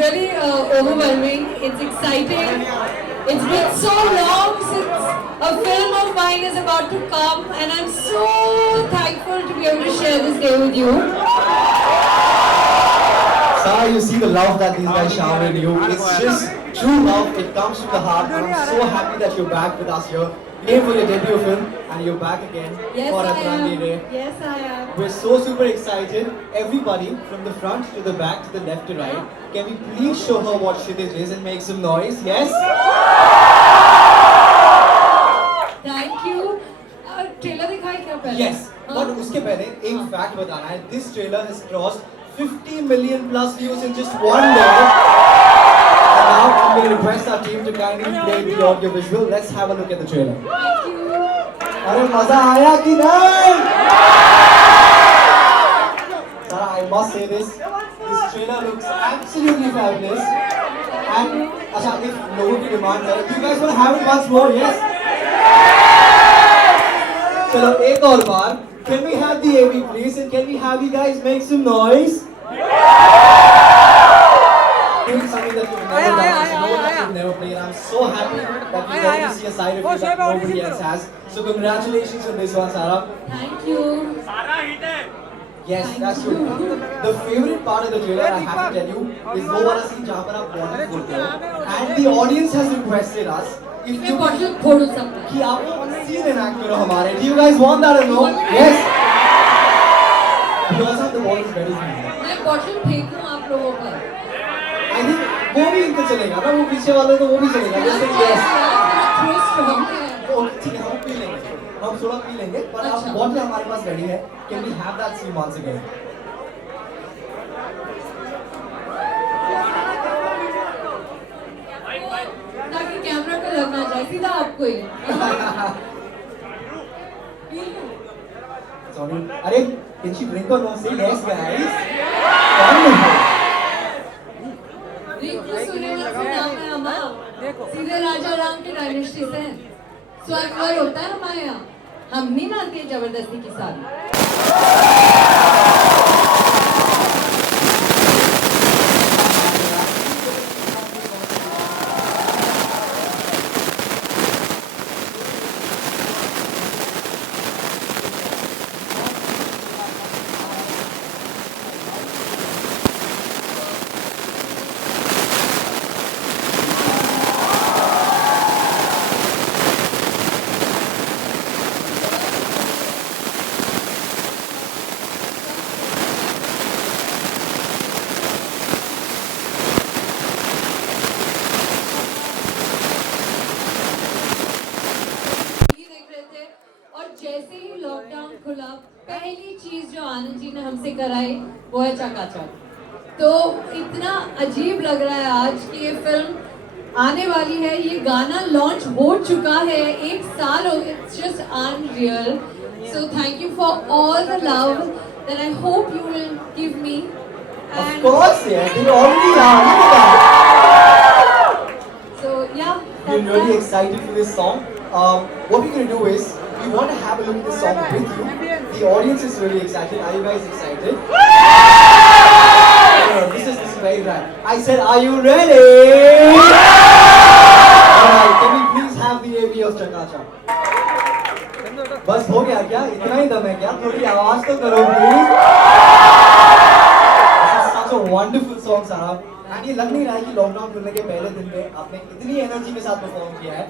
really overwhelming. It's exciting. It's been so long since a film of mine is about to come, and I'm so thankful to be able to share this day with you. Sarah, you see the love that these guys shower in you. It's just true love. It comes from the heart. And I'm so happy that you're back with us here. Came for your debut film, and you're back again Yes, for I Atrandi am. Day. Yes, I am. We're so super excited. Everybody, from the front to the back to the left to right, can we please show her what Kshitij is and make some noise? Yes? Thank you. Trailer दिखाए क्या पहले? Yes. But उसके पहले एक fact बताना है. This trailer has crossed 50 million plus views in just one day. And now I'm going to request our team to kindly play the audio visual. Let's have a look at the trailer. Thank you. अरे मजा आया कि नहीं? Sarah, I must say this trailer looks absolutely fabulous. And अच्छा, if लोगों की demand है, do you guys want to have it once more? Yes? चलो एक और बार. Can we have the AV please? And can we have you guys make some noise? Doing something that you've never done, it's no one that you've never played. I'm so happy that you get to see a side of you that nobody else has. So congratulations on this one, Sarah. Thank you. Yes, that's true. The favorite part of the trailer, I have to tell you, is वो वाला scene जहाँ पर आप bottle फोड़ते हो. And the audience has requested us if मैं you bottle फोड़ूं सबका. कि आप scene enact करो हमारे. Do you guys want that or no? Yes. You also have the bottles ready. मैं बॉटल फेंकूं आप लोगों पर. I think वो भी इनको चलेगा ना, वो पीछे वाले तो वो भी चलेगा. जैसे yes. थ्रो स्ट्रॉन्ग है. तो ठीक है, हम पी लेंगे. हम थोड़ा पी लेंगे, पर आप अच्छा. बॉटल हमारे पास ready है. Can we have that scene once again? ताकि कैमरा पे लगना चाहिए सीधा आपको ही. Sorry. अरे, can she drink or no? Say yes, guys. Wonderful. Rinku Suryavanshi नाम है हमारा. सीधे राजा राम की डायनेस्टी से हैं. स्वयंवर होता है हमारे यहाँ. हम नहीं मानते जबरदस्ती की शादी. जैसे ही लॉकडाउन खुला पहली चीज जो आनंद जी ने हमसे कराई वो है चकाचक. तो इतना अजीब लग रहा है आज कि ये फिल्म आने वाली है. ये गाना लॉन्च हो चुका है. 1 साल हो गया. It's just unreal. So thank you for all the love that I hope you will give me. Of course, yeah. They already are. Look at that. So yeah. We're really excited for this song. What we're going to do is, we want to have a look at this song with you. The audience is really excited. Are you guys excited? No, this is very right. I said, are you ready? Alright, can we please have the AV of Chakacha? बस हो गया क्या? इतना ही दम है क्या? थोड़ी आवाज तो करो please. This is such a wonderful song, Sarah. And ये लग नहीं रहा है कि लॉकडाउन खुलने के पहले दिन पे आपने इतनी एनर्जी के साथ परफॉर्म किया है.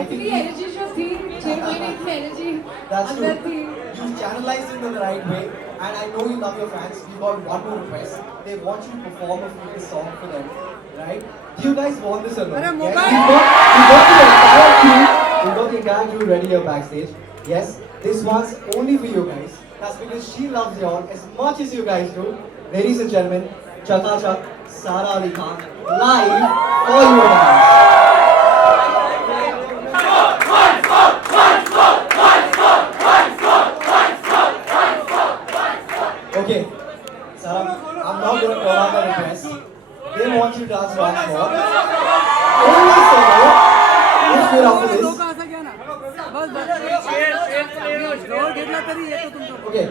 I think एनर्जी जो थी 6 महीने की एनर्जी that's अंदर true. थी. You channelized it in the right way, and I know you love your fans. We got one more request. They want you to perform a famous song for them, right? Do you guys want this or not? Yes, we got the entire crew. We got the entire crew ready here backstage. Yes, this one's only for you guys. That's because she loves y'all as much as you guys do. Ladies and gentlemen, Chaka Chak, Sara Ali Khan, live for you guys. Okay, Sarah, I'm not going to call out the request. They want you to dance once more. Only solo. Who's good after this? Okay.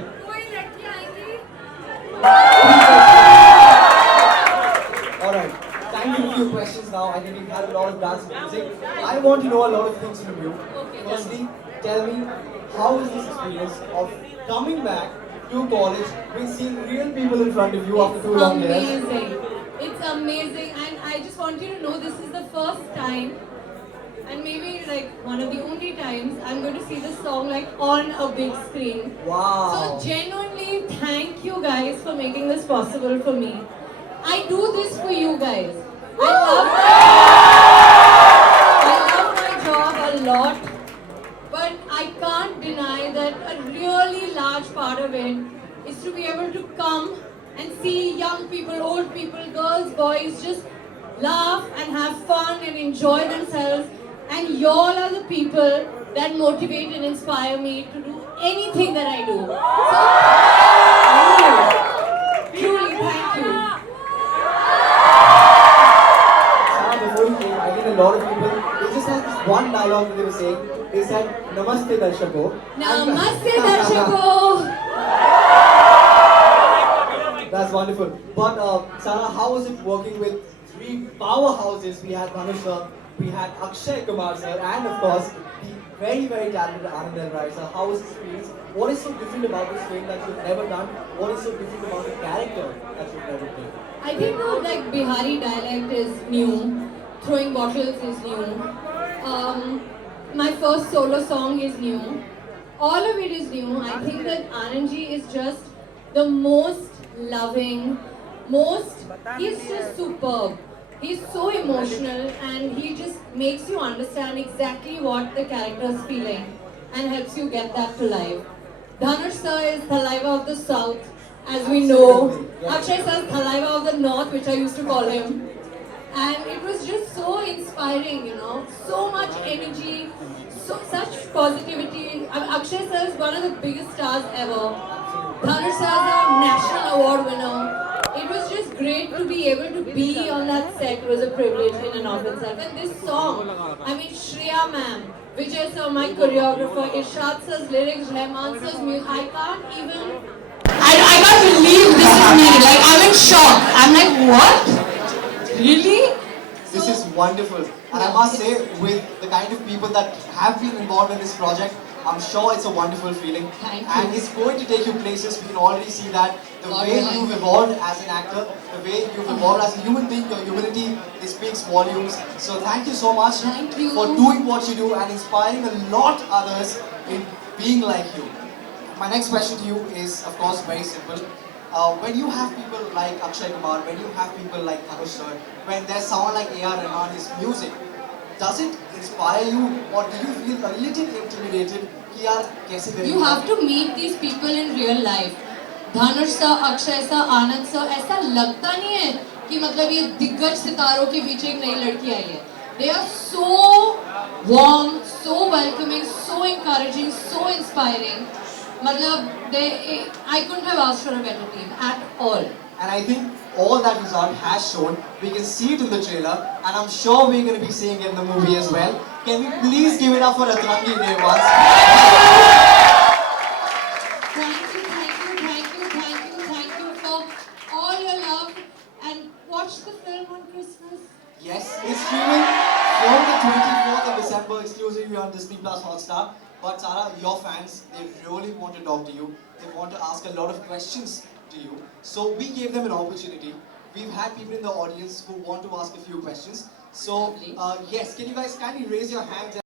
Alright. time for a few questions now. I think we've had a lot of dance music. I want to know a lot of things from you. Okay, Firstly, tell me, how is this experience of coming back to college with seeing real people in front of you after 2 long years? Amazing. It's amazing, and I just want you to know this is the first time, and maybe like one of the only times I'm going to see this song like on a big screen. Wow. So genuinely, thank you guys for making this possible for me. I do this for you guys. I love my job a lot, but I can't deny that a really large part of it is to be able to come and see young people, old people, girls, boys just laugh and have fun and enjoy themselves. And y'all are the people that motivate and inspire me to do anything that I do. So, truly, thank you. Sarah, before you came, I think a lot of people, they just had this one dialogue that they were saying. They said, Namaste Darshako. Namaste, Darshako. That's wonderful. But Sarah, how was it working with three powerhouses? We had Dhanush sir, we had Akshay Kumar sir, and of course, the very, very talented Anand Rai sir. How was the experience? What is so different about this film that you've never done? What is so different about the character that you've never played? I think like Bihari dialect is new, throwing bottles is new. My first solo song is new. All of it is new. I think that Anandji is just the most loving, he's just superb. He's so emotional and he just makes you understand exactly what the character is feeling and helps you get that to life. Dhanush sir is Thalaiva of the South, as we know. Absolutely, yeah. Akshay sir is Thalaiva of the North, which I used to call him. And it was just so inspiring, you know, so much energy, such positivity. Akshay sir is one of the biggest stars ever. Dhanush sir is a national award winner. It was just great to be able to be on that set. It was a privilege in and of itself. And this song, I mean, Shreya ma'am, Vijay sir, my choreographer, Irshad sir's lyrics, Rahman sir's music, I can't believe this is me. Like, I'm in shock. I'm like, what? Really? This is wonderful. And I must say, with the kind of people that have been involved in this project, I'm sure it's a wonderful feeling. Thank you. And it's going to take you places. We can already see that the God way willing. you've evolved as an actor, the way you've evolved as a human being, your humility, it speaks volumes. So thank you so much Thank you. for doing what you do and inspiring a lot others in being like you. My next question to you is, of course, very simple. When you have people like Akshay Kumar, when you have people like Dhanush sir, when there's someone like A.R. Rahman, his music, does it inspire you or do you feel a little intimidated? कि यार कैसे करेंगे? You have to meet these people in real life. Dhanush sir, Akshay sir, Anand sir, ऐसा लगता नहीं है कि मतलब ये दिग्गज सितारों के बीच एक नई लड़की आई है. They are so warm, so welcoming, so encouraging, so inspiring. मतलब I couldn't have asked for a better team at all. And I think all that result has shown. We can see it in the trailer, and I'm sure we're going to be seeing it in the movie as well. Can we please give it up for Atrangi Day once? Thank you for all your love and watch the film on Christmas. Yes, it's streaming from the 24th of December exclusively on Disney Plus Hotstar. But Sarah, your fans, they really want to talk to you. They want to ask a lot of questions to you. So we gave them an opportunity. We've had people in the audience who want to ask a few questions. So yes, can you guys kindly raise your hands?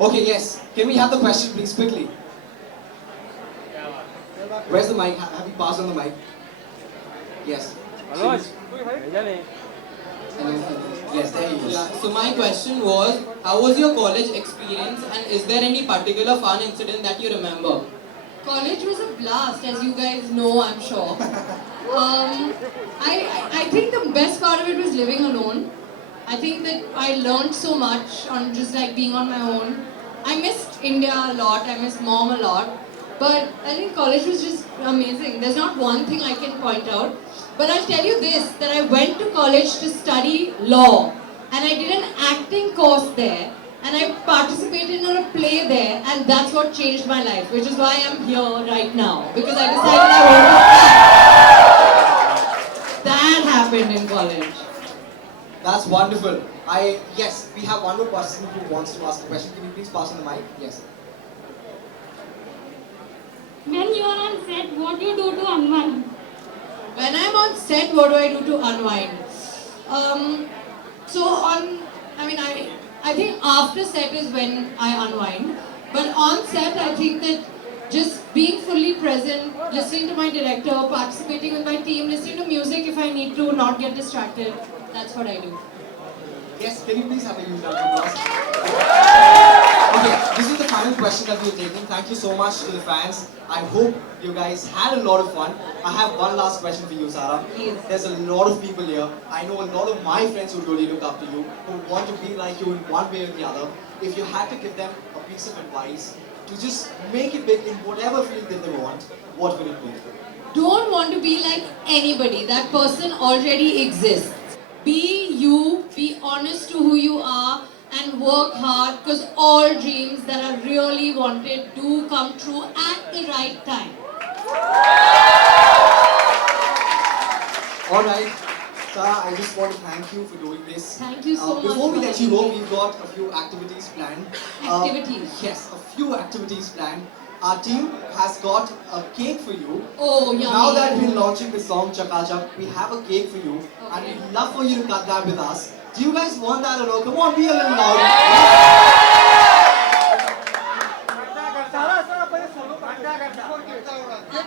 Okay, yes. Can we have the question, please, quickly? Where's the mic? Have you passed on the mic? Yes. Hello. Yes, there he is. Yeah, so my question was, how was your college experience and is there any particular fun incident that you remember? College was a blast, as you guys know, I'm sure. I think the best part of it was living alone. I think that I learned so much on just like being on my own. I missed India a lot, I missed mom a lot. But I think college was just amazing. There's not one thing I can point out. But I'll tell you this, that I went to college to study law. and I did an acting course there, and I participated in a play there, and that's what changed my life, which is why I'm here right now, because I decided I want to act. That happened in college. That's wonderful. Yes, we have one more person who wants to ask a question. Can you please pass on the mic? Yes. When you are on set, what do you do to unwind? When I'm on set, what do I do to unwind? I think after set is when I unwind. But on set, I think that just being fully present, listening to my director, participating with my team, listening to music if I need to, not get distracted. That's what I do. Yes, can you please have a huge round of applause? Okay, this is the final question that we're taking. Thank you so much to the fans. I hope you guys had a lot of fun. I have one last question for you, Sarah. Please. There's a lot of people here. I know a lot of my friends who really look up to you, who want to be like you in one way or the other. If you had to give them a piece of advice to just make it big in whatever field that they want, what would it be? Don't want to be like anybody. That person already exists. Be you, be honest to who you are, and work hard, because all dreams that are really wanted do come true at the right time. Alright, Sarah, I just want to thank you for doing this. Thank you so much Before we for let you having go, me. we've got a few activities planned. Activities? Yes, a few activities planned. Our team has got a cake for you. Oh, yummy. Now that we're launching the song Chaka Chak, we have a cake for you, and Okay. we'd love for you to cut that with us. Do you guys want that or no? Come on, be a little loud.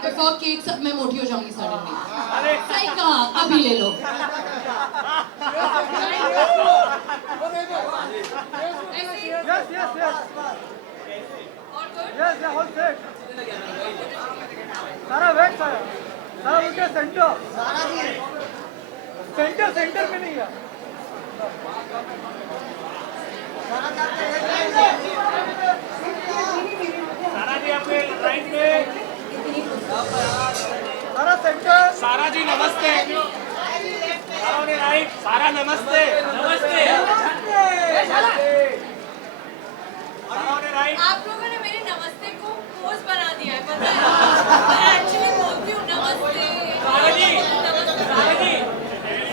Before cake, सब मैं मोटी हो जाऊंगी suddenly. सही कहा, अभी ले लो. Yes, hold set. Sara, wait, Sara. Sara, look at center. Center में नहीं है. सारा जी आपके राइट में. सारा सेंटर. सारा जी नमस्ते. सारा ने राइट. सारा नमस्ते. नमस्ते. सारा ने राइट. आप लोगों ने मेरे नमस्ते को पोज बना दिया है, पता है?